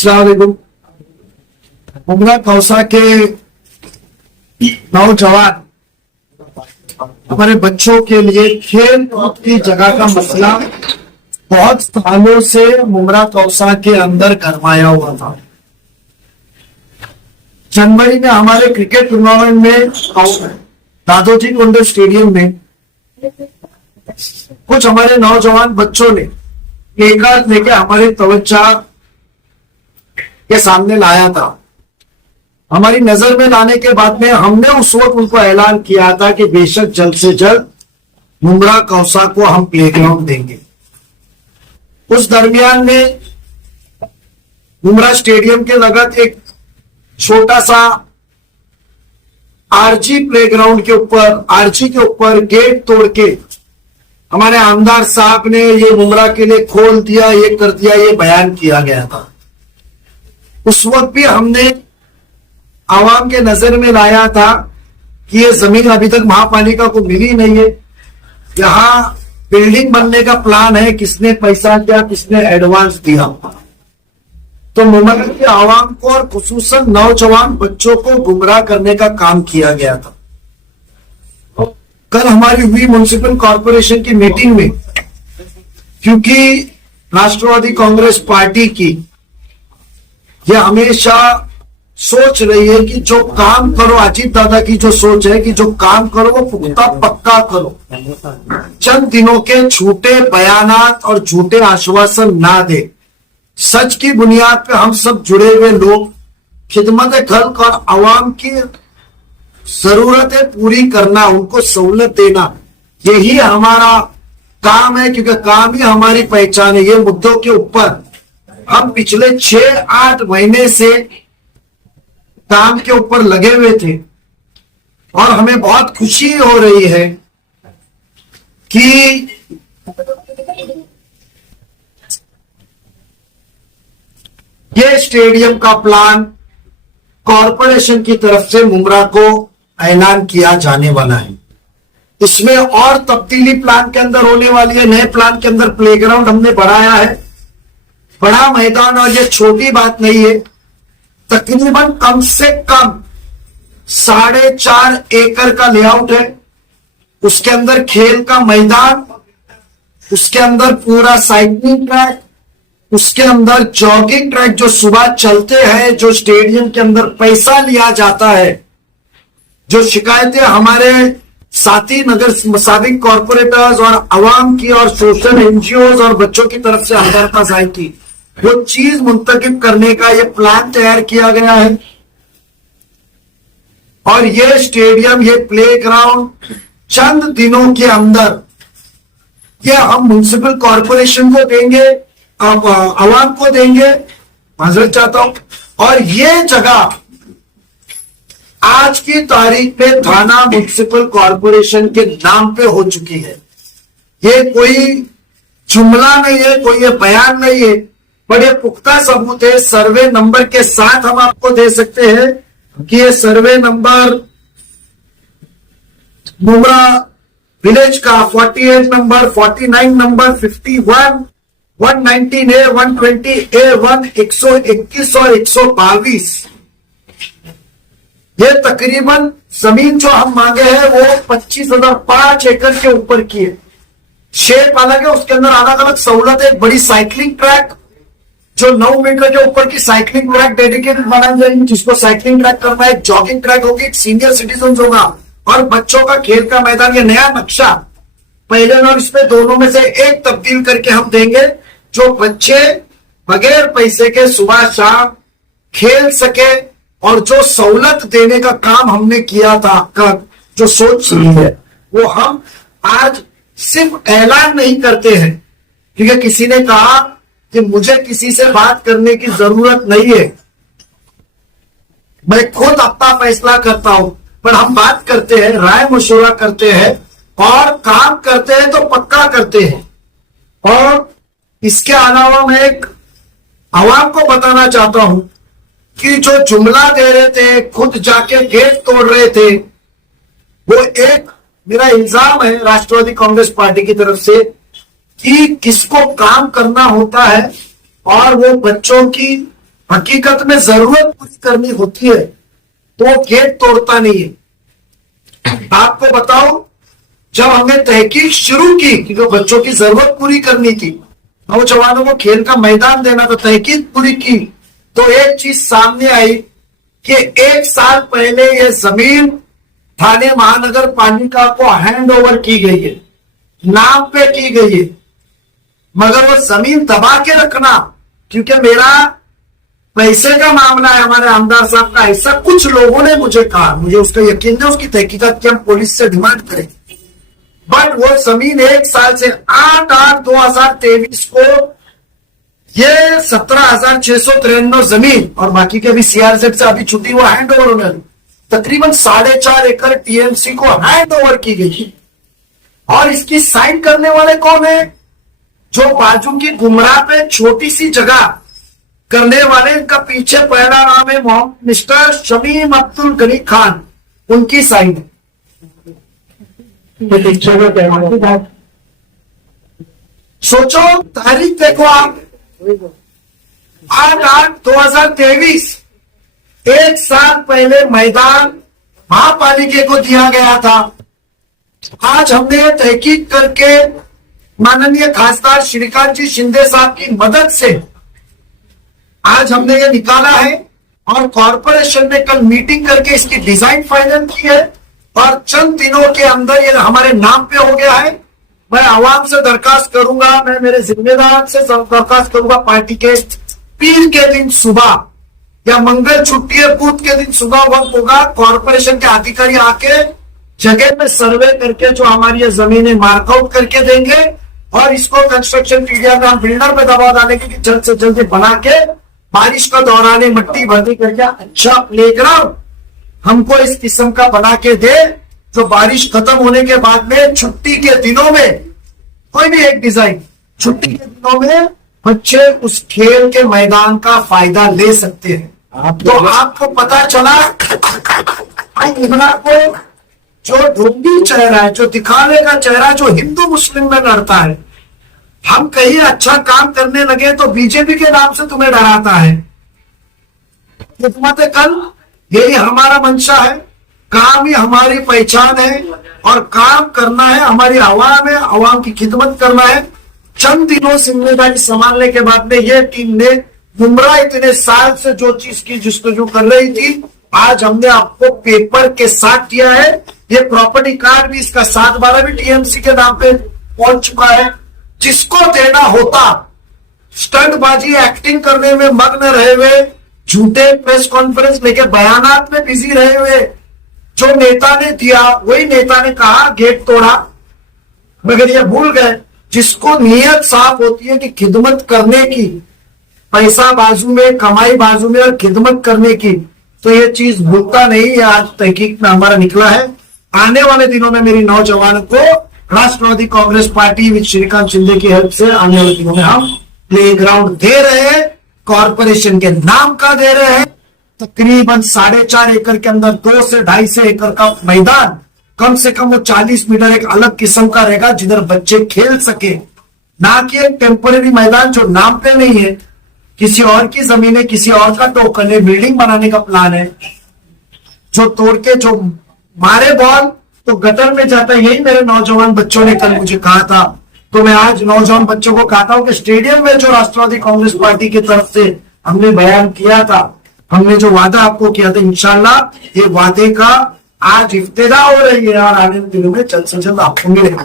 अस्सलाम वालेकुम। मुमरा कौसा के नौजवान हमारे बच्चों के लिए खेल कूद की जगह का मसला बहुत सालों से मुमरा कौसा के अंदर गरमाया हुआ था। जनवरी में हमारे क्रिकेट टूर्नामेंट में दादोजी कोंडे स्टेडियम में कुछ हमारे नौजवान बच्चों ने एक हाथ लेके हमारे तवज्जो के सामने लाया था। हमारी नजर में लाने के बाद में हमने उस वक्त उनको ऐलान किया था कि बेशक जल्द से जल्द मुमरा कौसा को हम प्लेग्राउंड देंगे। उस दरमियान में मुमरा स्टेडियम के लगत एक छोटा सा आरजी प्लेग्राउंड के ऊपर आरजी के ऊपर गेट तोड़ के हमारे आमदार साहब ने ये मुमरा के लिए खोल दिया, ये कर दिया, ये बयान किया गया था। उस वक्त भी हमने आवाम के नजर में लाया था कि ये जमीन अभी तक महापालिका को मिली नहीं है, यहां बिल्डिंग बनने का प्लान है, किसने पैसा दिया, किसने एडवांस दिया। तो मुमरा के आवाम को और खुसूसन नौजवान बच्चों को गुमराह करने का काम किया गया था। कल हमारी हुई म्युनिसिपल कॉर्पोरेशन की मीटिंग में, क्योंकि राष्ट्रवादी कांग्रेस पार्टी की यह हमेशा सोच रही है कि जो काम करो, अजीत दादा की जो सोच है कि जो काम करो वो पुख्ता पक्का करो, चंद दिनों के झूठे बयानात और झूठे आश्वासन ना दे। सच की बुनियाद पे हम सब जुड़े हुए लोग खिदमत खल्क और आवाम की जरूरतें पूरी करना, उनको सहूलत देना, यही हमारा काम है, क्योंकि काम ही हमारी पहचान है। ये मुद्दों के ऊपर हम पिछले 6-8 महीने से काम के ऊपर लगे हुए थे और हमें बहुत खुशी हो रही है कि ये स्टेडियम का प्लान कॉरपोरेशन की तरफ से मुमरा को ऐलान किया जाने वाला है। इसमें और तब्दीली प्लान के अंदर होने वाली है। नए प्लान के अंदर प्लेग्राउंड हमने बढ़ाया है, बड़ा मैदान, और ये छोटी बात नहीं है। तकरीबन कम से कम 4.5 एकड़ का लेआउट है। उसके अंदर खेल का मैदान, उसके अंदर पूरा साइकिलिंग ट्रैक, उसके अंदर जॉगिंग ट्रैक जो सुबह चलते हैं, जो स्टेडियम के अंदर पैसा लिया जाता है, जो शिकायतें हमारे साथी नगर साबिक कॉर्पोरेटर्स और अवाम की और सोशल एनजीओ और बच्चों की तरफ से हमारे पास आई थी, वो चीज मुंतकिब करने का ये प्लान तैयार किया गया है। और ये स्टेडियम, ये प्लेग्राउंड चंद दिनों के अंदर ये हम म्युनिसिपल कॉर्पोरेशन को देंगे, अवाम को देंगे, माजरत चाहता हूं। और ये जगह आज की तारीख में थाना म्युनिसिपल कॉर्पोरेशन के नाम पे हो चुकी है। ये कोई जुमला नहीं है, कोई ये बयान नहीं है, बड़े पुख्ता सबूत है। सर्वे नंबर के साथ हम आपको दे सकते हैं कि ये सर्वे नंबर मुमरा विलेज का 48 नंबर, 49 नंबर, 51, 119A, 120A1, 121 और 122, ये तकरीबन जमीन जो हम मांगे हैं वो 25,005 एकड़ के ऊपर की है। शेप अलग है, उसके अंदर अलग अलग सहूलत है। बड़ी साइकिलिंग ट्रैक जो 9 मीटर के ऊपर की साइकिलिंग ट्रैक डेडिकेटेड बनाई जाएगी, जिसको साइकिलिंग ट्रैक करना है, जॉगिंग ट्रैक होगी, एक सीनियर सिटीजन होगा और बच्चों का खेल का मैदान। ये नया नक्शा पहले और इसमें दोनों में से एक तब्दील करके हम देंगे, जो बच्चे बगैर पैसे के सुबह शाम खेल सके। और जो सहूलत देने का काम हमने किया था, जो सोच है, वो हम आज सिर्फ ऐलान नहीं करते हैं, क्योंकि किसी ने कहा कि मुझे किसी से बात करने की जरूरत नहीं है, मैं खुद अपना फैसला करता हूं। पर हम बात करते हैं, राय मशवरा करते हैं और काम करते हैं तो पक्का करते हैं। और इसके अलावा मैं एक आवाम को बताना चाहता हूं कि जो जुमला दे रहे थे, खुद जाके गेट तोड़ रहे थे, वो एक मेरा इल्जाम है राष्ट्रवादी कांग्रेस पार्टी की तरफ से कि किसको काम करना होता है और वो बच्चों की हकीकत में जरूरत पूरी करनी होती है तो वो गेट तोड़ता नहीं है। आपको बताओ, जब हमने तहकीक शुरू की क्योंकि बच्चों की जरूरत पूरी करनी थी, नौजवानों को खेल का मैदान देना, तो तहकीक पूरी की तो एक चीज सामने आई कि 1 साल पहले ये जमीन थाने महानगर पालिका को हैंड ओवर की गई है, नाम पे की गई है, मगर वो जमीन दबा के रखना, क्योंकि मेरा पैसे का मामला है, हमारे आमदार साहब का, ऐसा कुछ लोगों ने मुझे कहा, मुझे उसका यकीन है, उसकी तहकीकात की हम पुलिस से डिमांड करें। बट वो जमीन 1 साल से 8/8/2023 को ये 17,693 जमीन और बाकी के भी सीआरजेड से अभी छुट्टी हुआ हैंड ओवर होने, तकरीबन 4.5 एकड़ टीएमसी को हैंड ओवर की गई है। और इसकी साइन करने वाले कौन है? जो बाजू की गुमराह पे छोटी सी जगह करने वाले, इनका पीछे पहला नाम है मिस्टर शमीम अब्दुल गनी खान, उनकी साइन है। सोचो, तारीख देखो आप, 8/8/2023, 1 साल पहले मैदान महापालिका को दिया गया था। आज हमने ये तहकीक करके माननीय खासदार श्रीकांत जी शिंदे साहब की मदद से आज हमने ये निकाला है और कॉरपोरेशन ने कल मीटिंग करके इसकी डिजाइन फाइनल की है और चंद दिनों के अंदर ये हमारे नाम पे हो गया है। मैं आवाम से दरखास्त करूंगा, मैं मेरे जिम्मेदार से दरखास्त करूंगा, पार्टी के पीर के दिन सुबह या मंगल छुट्टी है, बुध के दिन सुबह वक्त होगा, कॉरपोरेशन के अधिकारी आके जगह में सर्वे करके जो हमारी ये जमीनें मार्कआउट करके देंगे और इसको कंस्ट्रक्शन पीरियड में हम बिल्डर पे दबाव डालेंगे कि जल्द से जल्द बना के बारिश का दौरान मट्टी भरनी करके अच्छा प्लेग्राउंड हमको इस किस्म का बना के दे, जो बारिश खत्म होने के बाद में छुट्टी के दिनों में कोई भी एक डिजाइन, छुट्टी के दिनों में बच्चे उस खेल के मैदान का फायदा ले सकते हैं। तो आपको पता चला को जो ढोंगी चेहरा है, जो दिखाने का चेहरा, जो हिंदू मुस्लिम में लड़ता है, हम कहीं अच्छा काम करने लगे तो बीजेपी के नाम से तुम्हें डराता है। खिदमत कल यही हमारा मंशा है, काम ही हमारी पहचान है और काम करना है, हमारी आवाम है, आवाम की खिदमत करना है। चंद दिनों जिम्मेदारी संभालने के बाद में ये टीम ने मुमरा इतने साल से जो चीज की जिस्तजू कर रही थी, आज हमने आपको पेपर के साथ दिया है। ये प्रॉपर्टी कार्ड भी, इसका 7/12 भी टीएमसी के नाम पे पहुंच चुका है। जिसको देना होता, स्टंटबाजी एक्टिंग करने में मग्न रहे हुए, झूठे प्रेस कॉन्फ्रेंस लेके बयानात में बिजी रहे हुए, जो नेता ने दिया वही नेता ने कहा गेट तोड़ा, मगर ये भूल गए जिसको नीयत साफ होती है कि खिदमत करने की, पैसा बाजू में, कमाई बाजू में और खिदमत करने की, तो ये चीज भूलता नहीं। ये आज तहकीक में हमारा निकला है। आने वाले दिनों में मेरी नौजवानों को राष्ट्रवादी कांग्रेस पार्टी विद श्रीकांत शिंदे की हेल्प से आने वाले दिनों में हम प्लेग्राउंड दे रहे हैं, कॉरपोरेशन के नाम का दे रहे हैं। तकरीबन 4.5 एकड़ के अंदर 2 से 2.5 एकड़ का मैदान, कम से कम वो 40 मीटर एक अलग किस्म का रहेगा जिधर बच्चे खेल सके, ना कि एक टेम्परेरी मैदान जो नाम पे नहीं है, किसी और की जमीन है, किसी और का टोकन है, बिल्डिंग बनाने का प्लान है, जो तोड़ के जो मारे बॉल तो गटर में जाता है। यही मेरे नौजवान बच्चों ने कल मुझे कहा था, तो मैं आज नौजवान बच्चों को कहता हूं कि स्टेडियम में जो राष्ट्रवादी कांग्रेस पार्टी की तरफ से हमने बयान किया था, हमने जो वादा आपको किया था, इंशाल्लाह ये वादे का आज इफ्तिदा हो रही है और आने वाले दिनों में जल्द से जल्द आपको मिलेगा।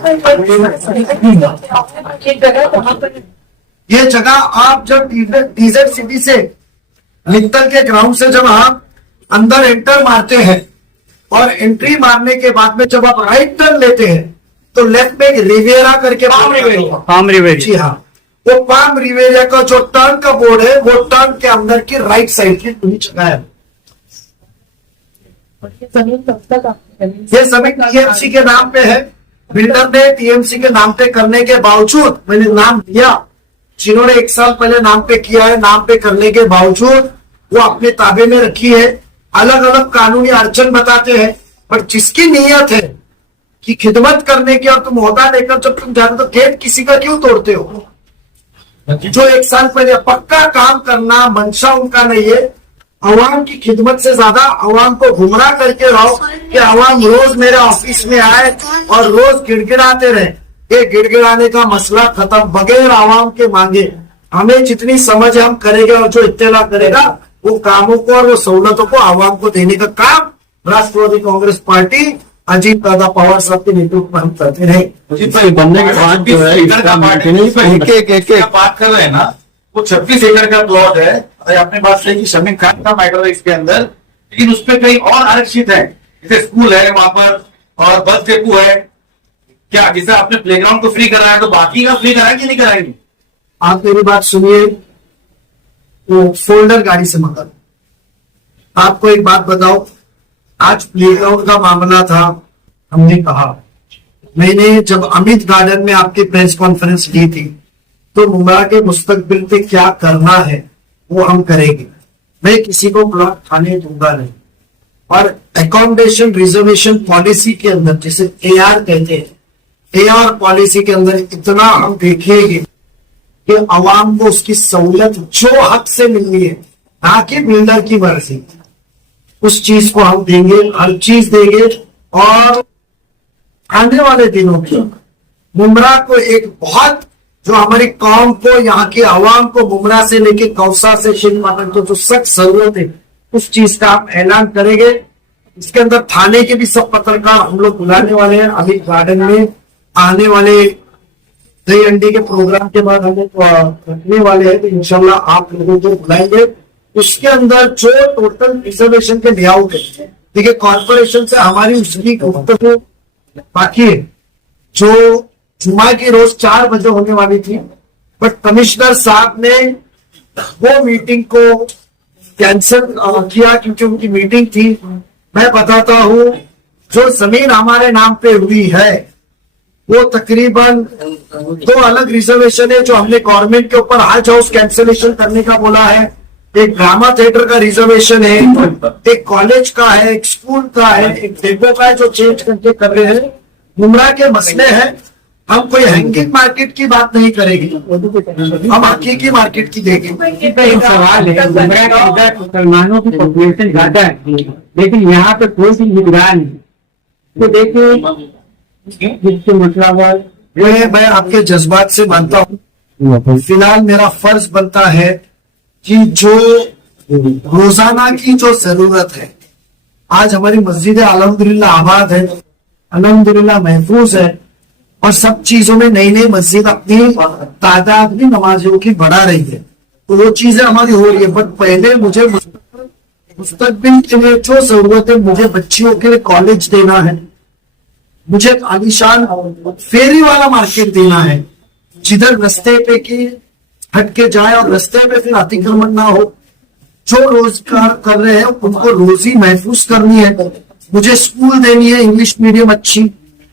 ये जगह आप जब डीजेड सिटी से लिंटल के ग्राउंड से जब आप अंदर एंटर मारते हैं और एंट्री मारने के बाद में जब आप राइट टर्न लेते हैं तो लेफ्ट में रिवेरा करके पाम रिवेरा, जी हाँ, वो पाम रिवेरा का जो टर्न का बोर्ड है, वो टर्न के अंदर की राइट साइड की पूरी जगह है। ये जमीन टीएमसी के नाम पे है। बिल्डर ने टीएमसी के नाम पे करने के बावजूद, मैंने नाम दिया, जिन्होंने 1 साल पहले नाम पे किया है, नाम पे करने के बावजूद वो अपने ताबे में रखी है। अलग अलग कानूनी अड़चन बताते हैं, पर जिसकी नीयत है कि खिदमत करने की और तुम ओहदा लेकर जब तुम जाते तो गेट किसी का क्यों तोड़ते हो? जो 1 साल पहले पक्का काम करना मंशा उनका नहीं है। अवाम की खिदमत से ज्यादा अवाम को गुमराह करके रहो कि अवाम रोज मेरे ऑफिस में आए और रोज गिड़गिड़ाते रहे। ये गिड़गिड़ाने का मसला खत्म, बगैर अवाम के मांगे। हमें जितनी समझ है हम करेंगे और जो इत्तेला करेगा वो कामों को और वो सहूलतों को अवाम को देने का काम राष्ट्रवादी कांग्रेस पार्टी अजीत दादा पवार साहब के नेतृत्व में हम करते रहे। बनने के बाद जो है एक बात कर रहे हैं ना, वो 26 एकड़ का प्लॉट है। और आपने बात कही कि शमीम खान का मैटर है इसके अंदर, लेकिन उस पर कहीं और आरक्षित है, जैसे स्कूल है वहां पर और बस डेपो है। क्या जैसे आपने प्लेग्राउंड को फ्री कराया तो बाकी का फ्री कराया कि नहीं कराएंगे? आप मेरी बात सुनिए, वो फोल्डर गाड़ी से मंगा। आपको एक बात बताओ, आज प्लेग्राउंड का मामला था, हमने कहा, मैंने जब अमित गार्डन में आपकी प्रेस कॉन्फ्रेंस ली थी तो मुंबई के मुस्तकबिल पे क्या करना है वो हम करेंगे। मैं किसी को प्लॉट खाने दूंगा नहीं। और अकोमोडेशन रिजर्वेशन पॉलिसी के अंदर, जिसे AR कहते हैं, AR पॉलिसी के अंदर इतना हम देखेंगे कि अवाम को उसकी सहूलत जो हक से मिलनी है, ना कि बिल्डर की मर्जी, उस चीज को हम देंगे, हर चीज देंगे। और आने वाले दिनों में मुमरा को एक बहुत, जो हमारी कौम को, यहाँ की आवाम को मुमरा से लेके कौसा से शिवपाटन को जो सख्त जरूरत है, उस चीज का हम ऐलान करेंगे। इसके अंदर थाने के भी सब पत्रकार हम लोग बुलाने वाले हैं। अभी गार्डन में आने वाले दही अंडी के प्रोग्राम के बाद हम लोग रखने वाले हैं, तो इंशाल्लाह आप लोगों को बुलाएंगे। उसके अंदर जो टोटल रिजर्वेशन के लेआउट है, देखिए कॉर्पोरेशन से हमारी उसकी गुफ्तगू बाकी है, जो जुमा की रोज 4 बजे होने वाली थी, बट कमिश्नर साहब ने वो मीटिंग को कैंसिल किया क्योंकि उनकी मीटिंग थी। मैं बताता हूं, जो जमीन हमारे नाम पे हुई है वो तकरीबन 2 अलग रिजर्वेशन है जो हमने गवर्नमेंट के ऊपर हाउस हाउस कैंसिलेशन करने का बोला है। एक ड्रामा थिएटर का रिजर्वेशन है, एक कॉलेज का है, एक स्कूल का है, एक डेपो का है, जो चेंज करके कर रहे हैं। मुमरा के मसले हैं, हम कोई हैंगिंग मार्केट की बात नहीं करेंगे, हम हकीकी मार्केट की देंगे। एक सवाल है, मुमरा के अंदर मुसलमानों की पॉपुलेशन ज्यादा है, लेकिन यहाँ पे कोई भी निगरान नहीं। तो देखिए जिससे मसला हुआ, मैं आपके जज्बात से मानता हूँ। फिलहाल मेरा फर्ज बनता है कि जो रोजाना की जो जरूरत है, आज हमारी मस्जिद अल्हम्दुलिल्लाह आबाद है, अल्हम्दुलिल्लाह महफूज है, और सब चीजों में नई नई मस्जिद अपनी तादाद भी नमाजियों की बढ़ा रही है, तो वो चीजें हमारी हो रही है। बट पहले मुझे मुस्तकबिल के लिए जो जरूरत है, मुझे बच्चियों के लिए कॉलेज देना है, मुझे एक आलीशान फेरी वाला मार्केट देना है, जिधर रस्ते पे की हट के जाए और रस्ते पे फिर अतिक्रमण ना हो। जो रोजगार कर रहे हैं उनको रोजी महफूज करनी है। मुझे स्कूल देनी है इंग्लिश मीडियम अच्छी,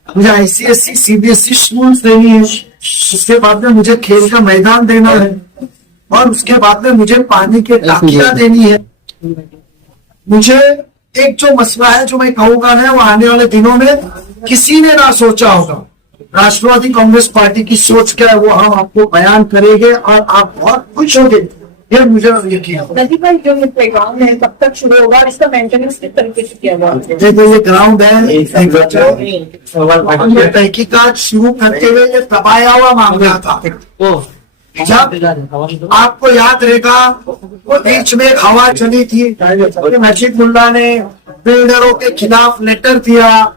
मुझे ICSE CBSE स्कूल देनी है, उसके बाद में मुझे खेल का मैदान देना है, और उसके बाद में मुझे पानी की टाकियां देनी है। मुझे एक जो मसला है जो मैं कहूंगा ना, वो आने वाले दिनों में किसी ने ना सोचा होगा। राष्ट्रवादी कांग्रेस पार्टी की सोच क्या है वो हम आपको बयान करेंगे और आप बहुत खुश होंगे, ये मुझे यकीन है। नदी भाई, जो ये प्लेग्राउंड है कब तक शुरू होगा और इसका मेंटेनेंस किस तरीके से किया हुआ है? देखो ये ग्राउंड है, तहकीकात शुरू करते हुए ये दबाया हुआ मामला था। जब आपको याद रहेगा वो बीच में एक हवा चली थी, नजीब मुल्ला ने बिल्डरों के खिलाफ लेटर दिया,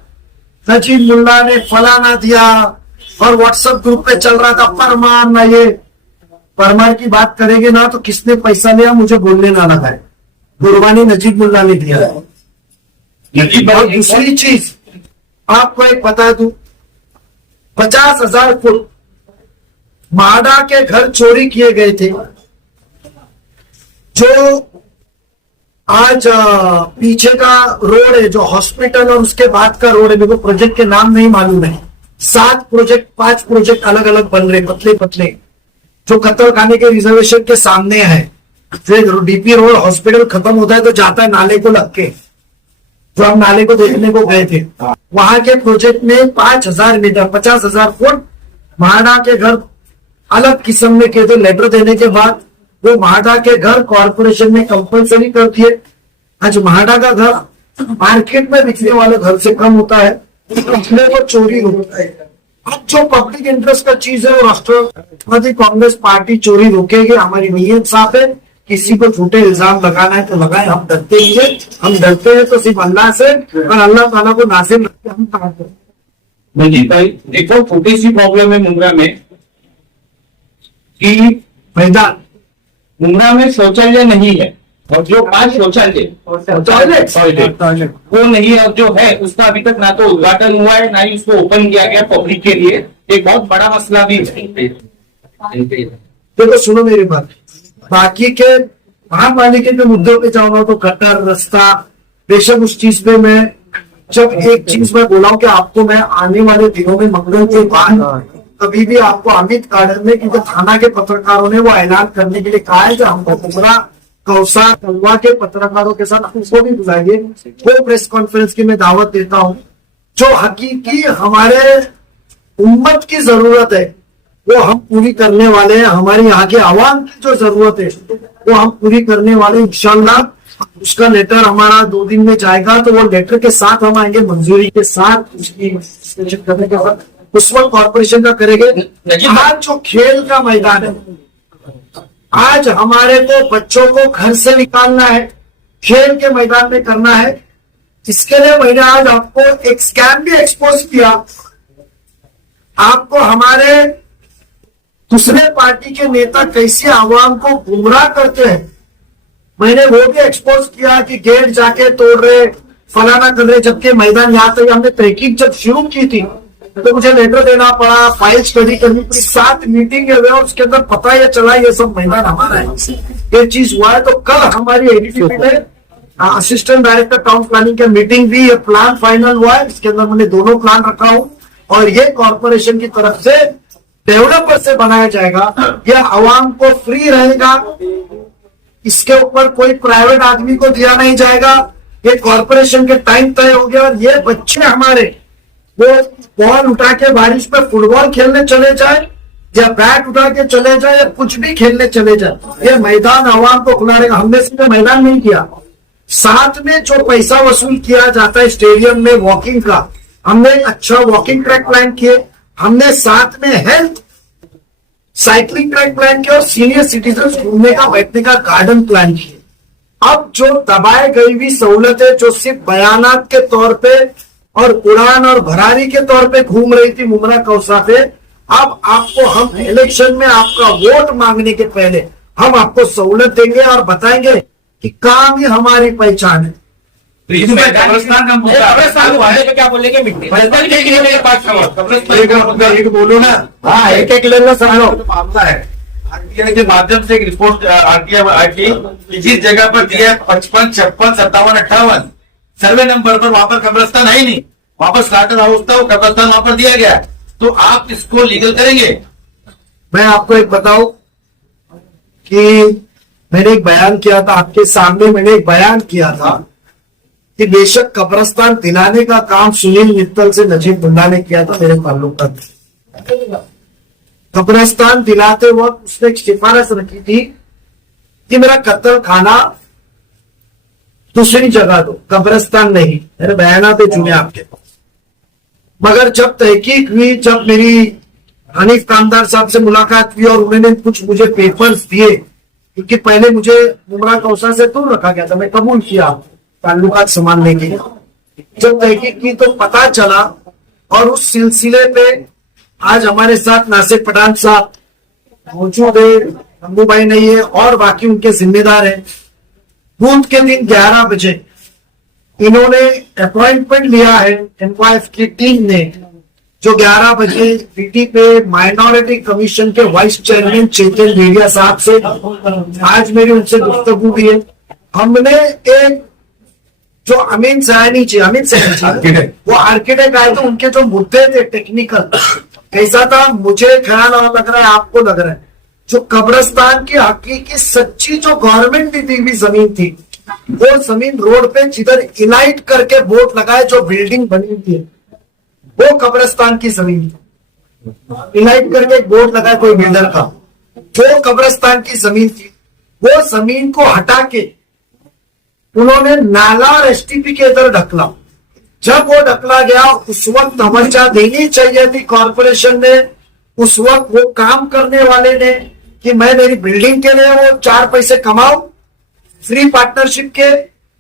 नजीब मुल्ला ने फलाना दिया, और व्हाट्सएप ग्रुप पे चल रहा था परमार ना, ये परमार की बात करेंगे ना तो किसने पैसा लिया मुझे बोलने ना लगा है, कुर्बानी नजीब मुल्ला ने दिया है। और दूसरी चीज आपको एक बता दूं, 50,000 फुट माडा के घर चोरी किए गए थे, जो आज पीछे का रोड है जो हॉस्पिटल और उसके बाद का रोड है, मेरे को प्रोजेक्ट के नाम नहीं मालूम है, 5 प्रोजेक्ट अलग अलग बन रहे पतले पतले, जो कत्ल खाने के रिजर्वेशन के सामने है। फिर DP रोड हॉस्पिटल खत्म होता है तो जाता है नाले को लग के, जो हम नाले को देखने को गए थे, वहां के प्रोजेक्ट में 5,000 मीटर 50,000 फुट माडा के घर अलग किस्म में कहते लेटर देने के बाद वो म्हाडा के घर कॉर्पोरेशन ने कंपलसरी कर दिए। आज म्हाडा का घर मार्केट में बिकने वाले घर से कम होता है, इसलिए वो चोरी होता है। अब जो पब्लिक इंटरेस्ट का चीज है वो राष्ट्रवादी कांग्रेस पार्टी चोरी रोकेगी। हमारी नीयत साफ है, किसी को झूठे इल्जाम लगाना है तो लगाए, हम डरते ही है। हम डरते हैं तो सिर्फ अल्लाह से, और अल्लाह ताला को नासिर रखते हम काम करते हैं। नहीं भाई देखो, छोटी सी प्रॉब्लम है मुंब्रा में कि मैदान मुंब्रा में शौचालय नहीं है, और जो 5 शौचालय टॉयलेट वो नहीं है, और जो है उसका अभी तक ना तो उद्घाटन हुआ है, ना ही उसको ओपन किया गया पब्लिक के लिए। एक बहुत बड़ा मसला भी है। देखो सुनो मेरी बात, बाकी के महापालिका के मुद्दों पे जाऊंगा तो गटर रास्ता, बेशक उस चीज पे मैं जब एक चीज मैं बोला हूं कि आपको मैं आने वाले दिनों में मंगल के बाद कभी भी आपको अमित गार्डन में, क्योंकि थाना के पत्रकारों ने वो ऐलान करने के लिए कहा है कि हमको मुंब्रा कौसा कलवा के पत्रकारों के साथ उसको भी बुलाइए, वो प्रेस कॉन्फ्रेंस की मैं दावत देता हूं। जो हकीकी हमारे उम्मत की जरूरत है वो हम पूरी करने वाले हैं। हमारे यहाँ के आवाम की जो जरूरत है वो हम पूरी करने वाले हैं इंशाल्लाह। उसका लेटर हमारा 2 दिन में जाएगा, तो वो लेटर के साथ हम आएंगे, मंजूरी के साथ उसकी करने के बाद उस वक्त कॉर्पोरेशन का करेंगे। आज जो खेल का मैदान है, आज हमारे को बच्चों को घर से निकालना है, खेल के मैदान में करना है। इसके लिए मैंने आज आपको एक स्कैम भी एक्सपोज किया। आपको हमारे दूसरे पार्टी के नेता कैसे आवाम को गुमराह करते हैं, मैंने वो भी एक्सपोज किया कि गेट जाके तोड़ रहे, फलाना कर रहे, जबकि मैदान यहाँ तक हमने तहकीक जब शुरू की थी तो मुझे लेटर देना पड़ा, फाइल स्टडी करनी पड़ी, 7 मीटिंग हुए और उसके अंदर पता ये चला ये सब मैदान हमारा है। ये चीज हुआ है। तो कल हमारी एडीटीपी में असिस्टेंट डायरेक्टर टाउन प्लानिंग का मीटिंग भी, ये प्लान फाइनल हुआ है। इसके अंदर मैंने दोनों प्लान रखा हूं और ये कॉर्पोरेशन की तरफ से डेवलपर से बनाया जाएगा। यह आवाम को फ्री रहेगा, इसके ऊपर कोई प्राइवेट आदमी को दिया नहीं जाएगा। ये कॉर्पोरेशन के टाइम तय हो गया और ये बच्चे हमारे वो बॉल उठा के बारिश में फुटबॉल खेलने चले जाए या बैट उठा के चले जाए या कुछ भी खेलने चले जाए, ये मैदान आवाम को खुला रहेगा। हमने सिर्फ मैदान नहीं किया, साथ में जो पैसा वसूल किया जाता है स्टेडियम में वॉकिंग का, हमने अच्छा वॉकिंग ट्रैक प्लान किए। हमने साथ में हेल्थ साइकिलिंग ट्रैक प्लान किया और सीनियर सिटीजन घूमने का बैठने का गार्डन प्लान किए। अब जो दबाए गई हुई सहूलतें जो सिर्फ बयानात के तौर पे और उड़ान और भरारी के तौर पे घूम रही थी मुंब्रा कौसा पे, अब आपको हम इलेक्शन में आपका वोट मांगने के पहले हम आपको सहूलत देंगे और बताएंगे कि काम ही हमारी पहचान है। तो इसमें कब्रिस्तान का मुद्दा है। कब्रिस्तान वाले पे क्या बोलेंगे, मिट्टी एक बोलो ना, हाँ एक एक ले लो सब जो लोग। मामला है आरटीआई के माध्यम से एक रिपोर्ट आरटीआई आई थी, जिस जगह पर दिया है 55, 56, 57, 58 सर्वे नंबर पर, वहां पर कब्रिस्तान है ही नहीं, वहां पर स्लाटर हाउस था, वो कब्रिस्तान वहां पर दिया गया है। तो आप इसको लीगल करेंगे? मैं आपको एक बताऊं कि मैंने एक बयान किया था आपके सामने, मैंने एक बयान किया था कि बेशक कब्रिस्तान दिलाने का काम सुनील मित्तल से नजीब मुल्ला ने किया था, मेरे ताल्लुकात था। कब्रिस्तान दिलाते वक्त उसने एक सिफारिश रखी थी कि मेरा कत्ल खाना दूसरी जगह दो, कब्रिस्तान नहीं। मेरे बयानात चुने आपके, मगर जब तहकीक हुई, जब मेरी हनीफ कामदार साहब से मुलाकात हुई और उन्होंने कुछ मुझे पेपर्स दिए, क्योंकि पहले मुझे मुंब्रा कौसा से दूर रखा गया था, मैं कबूल किया ताल्लुकात संभालने के लिए। जब तहकीक की तो पता चला, और उस सिलसिले पे आज हमारे साथ नासिर पठान साहब मौजूद है, नंबू भाई नहीं है और बाकी उनके जिम्मेदार हैं। बूथ के दिन 11 बजे इन्होंने अपॉइंटमेंट लिया है एनवाईएफ की टीम ने, जो 11 बजे पीटी पे माइनॉरिटी कमीशन के वाइस चेयरमैन चेतन भेड़िया साहब से आज मेरी उनसे गुफ्तगू भी है। हमने एक जो अमीन सैनी वो आर्किटेक्ट आए, तो उनके जो मुद्दे थे टेक्निकल कैसा था, मुझे ख्याल और लग रहा है आपको लग रहा है, जो कब्रिस्तान की हकीकी सच्ची जो गवर्नमेंट की दी हुई जमीन थी, वो जमीन रोड पे जिधर इलाइट करके बोर्ड लगाए जो बिल्डिंग बनी थी, वो कब्रिस्तान की जमीन थी। इलाइट करके एक बोर्ड लगा है कोई बिल्डर का, जो कब्रिस्तान की जमीन थी वो जमीन को हटा के उन्होंने नाला और एसटीपी के इधर ढकला। जब वो ढकला गया उस वक्त तवज्जो देनी चाहिए थी कॉर्पोरेशन ने, उस वक्त वो काम करने वाले ने, कि मैं मेरी बिल्डिंग के लिए वो 4 पैसे कमाऊं फ्री पार्टनरशिप के,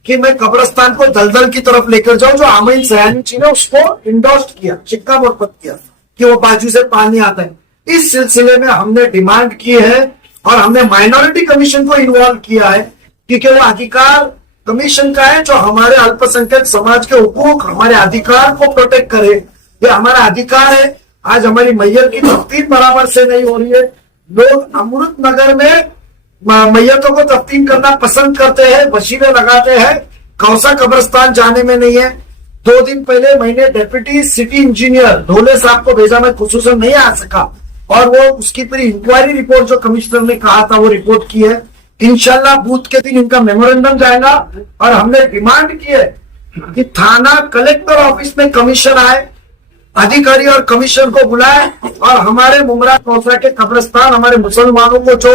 कि मैं कब्रिस्तान को दलदल की तरफ लेकर जाऊं। जो आमीन सयानी जी ने उसको इंडोर्स किया, सिक्का मोहब्बत किया कि वो बाजू से पानी आता है। इस सिलसिले में हमने डिमांड की है और हमने माइनॉरिटी कमीशन को इन्वॉल्व किया है, क्योंकि वो अधिकार कमीशन का है जो हमारे अल्पसंख्यक समाज के हुकूक, हमारे अधिकार को प्रोटेक्ट करे। ये हमारा अधिकार है। आज हमारी मैयत की तफ्तीन बराबर से नहीं हो रही है। लोग अमृत नगर में मैयतों को तफ्तीन करना पसंद करते हैं, वसीले लगाते हैं, कौसा कब्रिस्तान जाने में नहीं है। 2 दिन पहले मैंने डेप्यूटी सिटी इंजीनियर ढोले साहब को भेजा, मैं खुसूसन नहीं आ सका, और वो उसकी पूरी इंक्वायरी रिपोर्ट जो कमिश्नर ने कहा था वो रिपोर्ट की है। इंशाल्लाह बूथ के दिन इनका मेमोरेंडम जाएगा और हमने डिमांड की है कि थाना कलेक्टर ऑफिस में कमीशन आए, अधिकारी और कमीशन को बुलाए और हमारे मुमरा कौसा के कब्रिस्तान, हमारे मुसलमानों को जो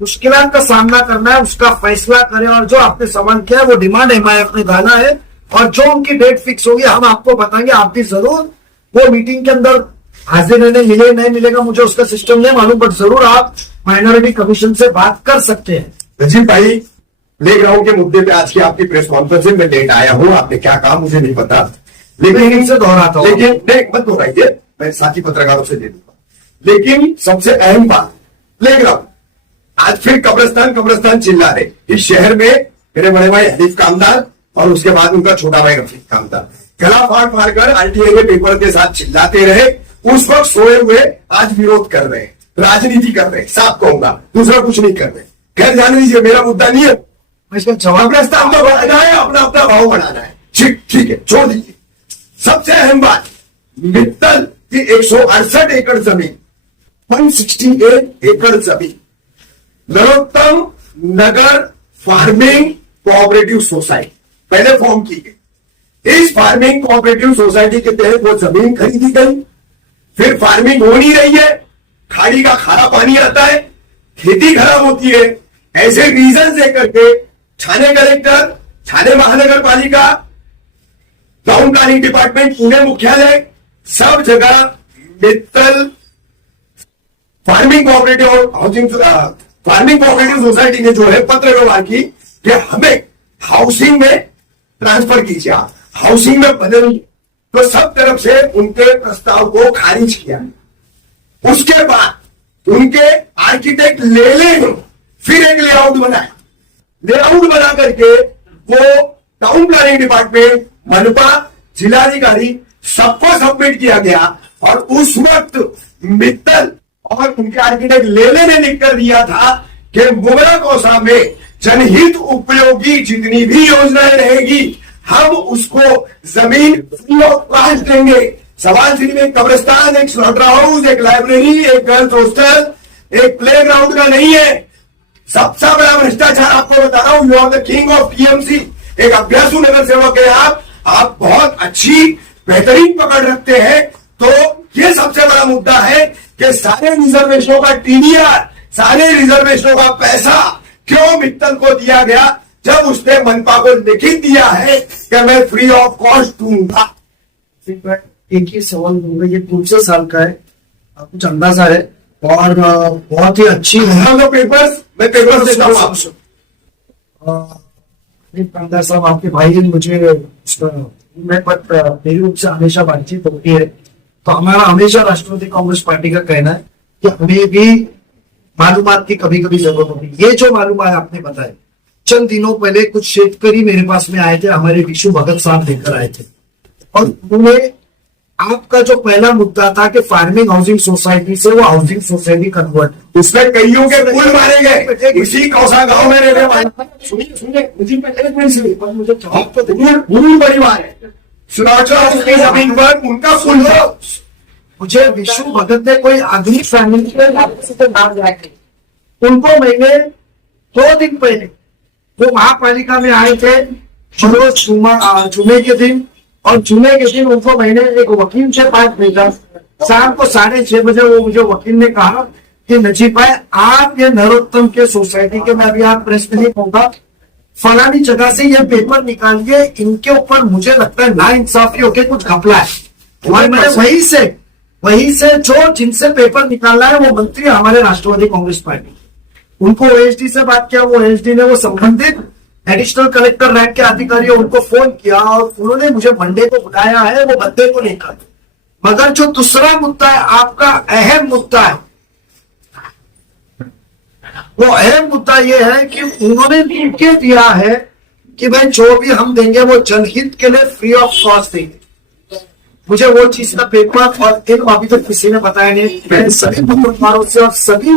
मुश्किलात का सामना करना है उसका फैसला करें। और जो आपने सवाल किया है वो डिमांड हिमायत ने डाला है और जो उनकी डेट फिक्स होगी हम आपको बताएंगे। आप भी जरूर वो मीटिंग के अंदर हाजिर रहने, मिले नहीं मिलेगा मुझे उसका सिस्टम नहीं मालूम, बट जरूर आप माइनॉरिटी कमीशन से बात कर सकते हैं। रजीब भाई, प्ले ग्राउंड के मुद्दे पे आज की आपकी प्रेस कॉन्फ्रेंस में लेट आया हूं, आपने क्या कहा मुझे नहीं पता, लेकिन इनसे दोहराता हूं। लेकिन नहीं मत दोहराइए, मैं साथी पत्रकारों से दे दूंगा। लेकिन सबसे अहम बात, प्ले ग्राउंड आज फिर कब्रिस्तान कब्रिस्तान चिल्ला रहे। इस शहर में मेरे बड़े भाई हनीफ कामदार और उसके बाद उनका छोटा भाई रफीक कामदार गला फाड़ फाड़ कर आरटीआई के पेपर के साथ चिल्लाते रहे। उस वक्त सोए हुए आज विरोध कर रहे हैं, राजनीति कर रहे हैं, साफ कहूंगा, दूसरा कुछ नहीं कर रहे। खैर जाने दीजिए, मेरा मुद्दा नहीं है, इसका जवाब कब्रिस्तान तो बढ़ाना है, अपना अपना भाव बढ़ाना है, ठीक है, छोड़ दीजिए। सबसे अहम बात, मित्तल की 168 एकड़ जमीन, 168 एकड़ जमीन नरोत्तम नगर फार्मिंग कोऑपरेटिव सोसाइटी पहले फॉर्म की गई। इस फार्मिंग कोऑपरेटिव सोसाइटी के तहत वो जमीन खरीदी गई, फिर फार्मिंग हो नहीं रही है, खाड़ी का खारा पानी आता है, खेती खराब होती है। ऐसे रीजन दे करके थाने कलेक्टर, थाने महानगर पालिका, टाउन प्लानिंग डिपार्टमेंट, पुणे मुख्यालय, सब जगह Mittal farming cooperative housing farming cooperative society ने जो है पत्र व्यवहार की कि हमें हाउसिंग में ट्रांसफर कीजिए, हाउसिंग में बदलिए, तो सब तरफ से उनके प्रस्ताव को खारिज किया। उसके बाद उनके आर्किटेक्ट ले फिर एक लेआउट बनाया, लेआउट बना करके वो टाउन प्लानिंग डिपार्टमेंट, मनपा, जिलाधिकारी सबको सबमिट किया गया। और उस वक्त मित्तल और उनके आर्किटेक्ट लेले ने लिख कर दिया था कि मुमरा कौसा में जनहित उपयोगी जितनी भी योजनाएं रहेगी हम उसको जमीन फ्री ऑफ कॉस्ट देंगे। सवाल सिर्फ एक कब्रिस्तान, एक स्लॉटर हाउस, एक लाइब्रेरी, एक गर्ल्स हॉस्टल, एक प्ले ग्राउंड का नहीं है। सबसे बड़ा भ्रष्टाचार आपको बता रहा हूं, you are the king of TMC. एक अभ्यासु नगर सेवक है आप बहुत अच्छी बेहतरीन पकड़ रखते हैं। तो ये सबसे बड़ा मुद्दा है कि सारे रिजर्वेशनों का टीडीआर, सारे रिजर्वेशनों का पैसा क्यों मित्तल को दिया गया, जब उसने मनपा को लिखित दिया है कि मैं फ्री ऑफ कॉस्ट दूंगा। एक ही सवाल दूंगा, ये कौन से साल का है, कुछ अंदाजा है? और बहुत ही अच्छी है पेपर्स, मैं पेपर्स देता हूँ आपसे। कामदार साहब, आपके भाई ने मुझे मेरी उनसे हमेशा बातचीत होती है, तो हमारा हमेशा राष्ट्रवादी कांग्रेस पार्टी का कहना है कि हमें भी मालूमात की कभी कभी जरूरत होती है। ये जो मालूमात आपने बताया, चंद दिनों पहले कुछ शेतकरी मेरे पास में आए थे, हमारे विशु भगत साहब लेकर आए थे, और उन्होंने आपका जो पहला मुद्दा था कि फार्मिंग हाउसिंग सोसाइटी से वो हाउसिंग सोसाइटी कन्वर्ट, उसमें कईयों के पुल मारे गए इसी कौसा गांव में रहने वाले। सुनिए पुल परिवार है, उसकी जमीन पर उनका पुल है। मुझे विशु भगत ने कोई आदमी फैमिली के नाम जाए, उनको मैंने 2 दिन पहले वो महापालिका में आए थे जुमे के दिन, और जुमे के दिन उनको मैंने एक वकील से बात भेजा शाम को 6:30 बजे वो मुझे वकील ने कहा कि नजीब भाई आप ये नरोत्तम के सोसाइटी के, मैं अभी आप प्रेस में नहीं कहूंगा, फलानी जगह से ये पेपर निकालिए, इनके ऊपर मुझे लगता है नाइंसाफी होके कुछ घपला है। और मैंने वहीं से जो जिनसे पेपर निकालना है वो मंत्री हमारे राष्ट्रवादी कांग्रेस पार्टी, उनको ओएसडी से बात किया, वो ओएसडी ने वो संबंधित एडिशनल कलेक्टर रैंक के अधिकारी उनको फोन किया और उन्होंने मुझे मंडे को बुलाया है वो बंदे को लेकर। मगर जो दूसरा मुद्दा है, आपका अहम मुद्दा है, वो अहम मुद्दा ये है कि उन्होंने लिख दिया है कि भाई जो भी हम देंगे वो जनहित के लिए फ्री ऑफ कॉस्ट देंगे। मुझे वो चीज का पेपर और इन अभी तक किसी ने बताया नहीं। मैं सभी पत्रकारों से और सभी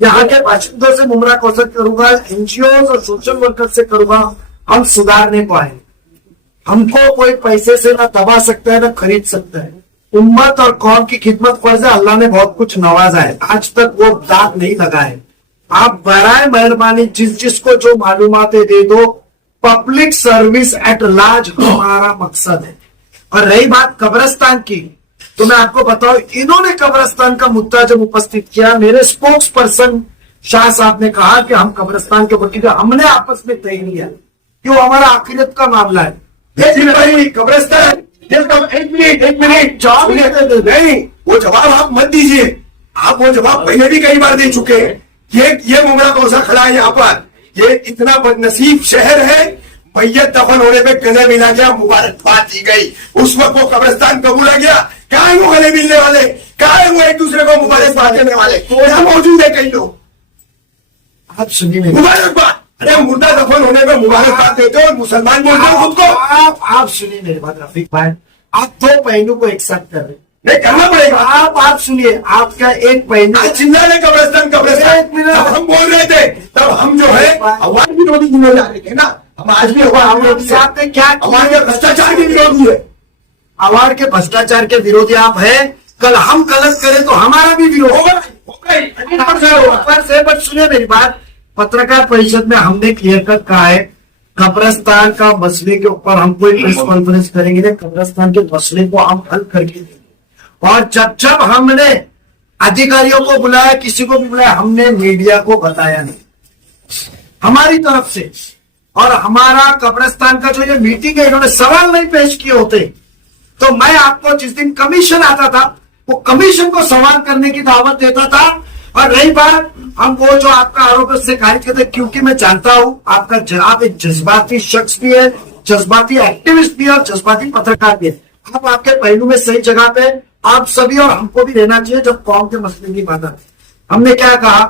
यहाँ के बाशिंदों से मुमरा कोशिश करूंगा, एनजीओ और सोशल वर्कर से करूंगा, हम सुधारने को आए। हमको कोई पैसे से ना दबा सकता है ना खरीद सकता है। उम्मत और कौम की खिदमत फर्ज है, अल्लाह ने बहुत कुछ नवाजा है, आज तक वो दाग नहीं लगा है। आप बराए मेहरबानी जिसको जो मालूमातें दे दो, पब्लिक सर्विस एट लार्ज हमारा मकसद है। और रही बात कब्रिस्तान की, तो मैं आपको बताऊं, इन्होंने कब्रिस्तान का मुद्दा जब उपस्थित किया, मेरे स्पोक्स पर्सन शाह साहब ने कहा कि हम कब्रिस्तान के ऊपर, क्योंकि हमने आपस में तय किया कि वो हमारा आखिरत का मामला है। कब्रिस्तान एक मिनट जवाब नहीं, वो जवाब आप मत दीजिए, आप वो जवाब पहले भी कई बार दे चुके हैं। ये मुमरा कौसा खड़ा है यहाँ पर, ये इतना बदनसीब शहर है, मैयत दफन होने पे गले मिला गया, मुबारकबाद दी गई, उस वक्त वो कब्रिस्तान कबूला गया। कहा है वो गले मिलने वाले, कहा है वो एक दूसरे को मुबारकबाद देने वाले, यहाँ मौजूद है कई लोग। आप सुनिए, मुबारकबाद, अरे मुर्दा दफन होने पे मुबारकबाद देते हो और मुसलमान बोलते हो खुद को। आप सुनिए मेरी बात रफीक भाई, आप दो पहलू को एक साथ कर रहे हैं, नहीं करना पड़ेगा। आप सुनिए, आपका एक पहलू चिल्लाने कब्रिस्तान कब्रिस्तान, एक मिनट। जब हम बोल रहे थे तब हम जो है अवार्ड भी विरोधी गिने जा रहे थे ना, हम आज भी साहब ने क्या अवार्ड के भ्रष्टाचार के विरोधी है। अवार्ड के भ्रष्टाचार के विरोधी आप है, कल हम गलत करें तो हमारा भी विरोध होगा। बट सुनिए मेरी बात, पत्रकार परिषद में हमने क्लियर कट कहा है, कब्रिस्तान का मसले के ऊपर हम कोई प्रेस कॉन्फ्रेंस करेंगे नहीं, कब्रिस्तान के मसले को हम हल करके देंगे। और जब हमने अधिकारियों को बुलाया, किसी को भी बुलाया, हमने मीडिया को बताया नहीं हमारी तरफ से। और हमारा कब्रिस्तान का जो ये मीटिंग है, इन्होंने सवाल नहीं पेश किए होते तो मैं आपको जिस दिन कमीशन आता था वो कमीशन को सवाल करने की दावत देता था। और रही बात, हम वो जो आपका आरोप है उससे खारिज करते, क्योंकि मैं जानता हूं आपका आप एक जज्बाती शख्स भी है, जज्बाती एक्टिविस्ट भी है और जज्बाती पत्रकार भी है। आप आपके पहलू में सही जगह पे आप सभी और हमको भी रहना चाहिए। जब कौम के मसले की बात आती, हमने क्या कहा,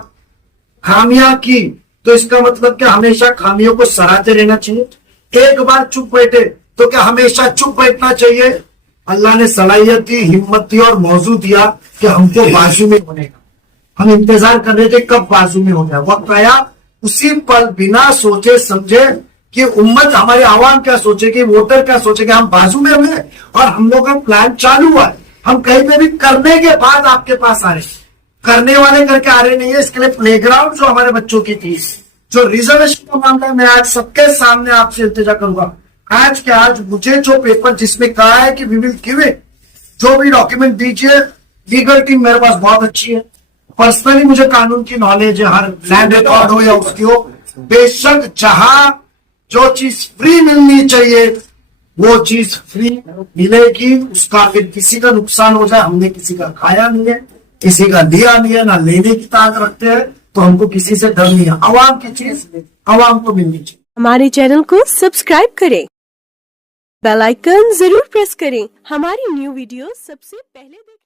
खामियां की तो इसका मतलब क्या हमेशा खामियों को सराहते रहना चाहिए? एक बार चुप बैठे तो क्या हमेशा चुप बैठना चाहिए? अल्लाह ने सलाहियत दी, हिम्मत दी और मौजू दिया कि हमको बाजू में होने का। हम इंतजार कर रहे थे कब बाजू में हो जाए, वक्त आया, उसी पल बिना सोचे समझे कि उम्मत हमारे आवाम क्या सोचेगी, वोटर क्या सोचेगा, हम बाजू में हुए और हम लोग का प्लान चालू हुआ है। हम कहीं पे भी करने के बाद आपके पास आ रहे, करने वाले करके आ रहे नहीं है। इसके लिए प्लेग्राउंड जो हमारे बच्चों की थी, जो रिजर्वेशन का मामला, मैं आज सबके सामने आपसे इल्तिजा करूंगा, आज के आज मुझे जो पेपर जिसमें कहा है कि वी विल गिव इट, जो भी डॉक्यूमेंट दीजिए, लीगल टीम मेरे पास बहुत अच्छी है, पर्सनली मुझे कानून की नॉलेज है, हर लैंड रिकॉर्ड हो या उसकी हो, बेशक जहां जो चीज फ्री मिलनी चाहिए वो चीज फ्री मिलेगी। उसका फिर किसी का नुकसान हो जाए, हमने किसी का खाया नहीं है, किसी का दिया नहीं है, ना लेने की ताकत रखते हैं, तो हमको किसी से डर नहीं है। आवाम की चीज आवाम को मिलनी चाहिए। हमारे चैनल को सब्सक्राइब करें, बेल आइकन जरूर प्रेस करें, हमारी न्यू वीडियो सबसे पहले देखें।